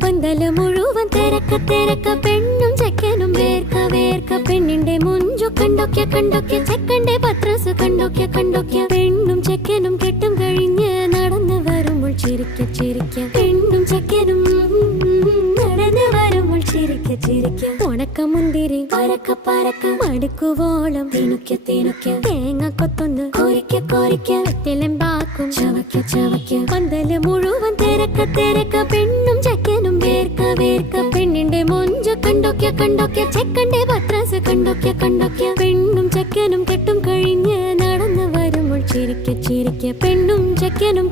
പന്തല് മുഴുവൻ തിരക്ക പെണ്ണും ചെക്കനും വേർക്ക പെണ്ണിന്റെ മുഞ്ചു കണ്ടോക്ക ചെക്കന്റെ പത്രസ് കണ്ടോക്ക പെണ്ണും ചെക്കനും കെട്ടും കഴിഞ്ഞ് നടന്നു വരുമ്പോൾ ചിരിക്ക പെണ്ണും ചെക്കനും നടന്നു വരുമ്പോൾ ചിരിക്ക ഉണക്കമുന്തിരി പരക്ക മടുക്കുവോളം തിനുക്ക തേങ്ങ കൊത്തൊന്ന് കോരിക്ക തെലമ്പാക്കും ചവയ്ക്ക പന്തല് മുഴുവൻ തിരക്ക പെണ്ണും ചെക്കനും വേർക്ക പെണ്ണിന്റെ മൊഞ്ച കണ്ടോക്ക ചെക്കന്റെ പത്രസ് കണ്ടോക്ക പെണ്ണും ചെക്കനും കെട്ടും കഴിഞ്ഞ് നടന്നു വരുമ്പോൾ ചിരിക്ക പെണ്ണും ചെക്കനും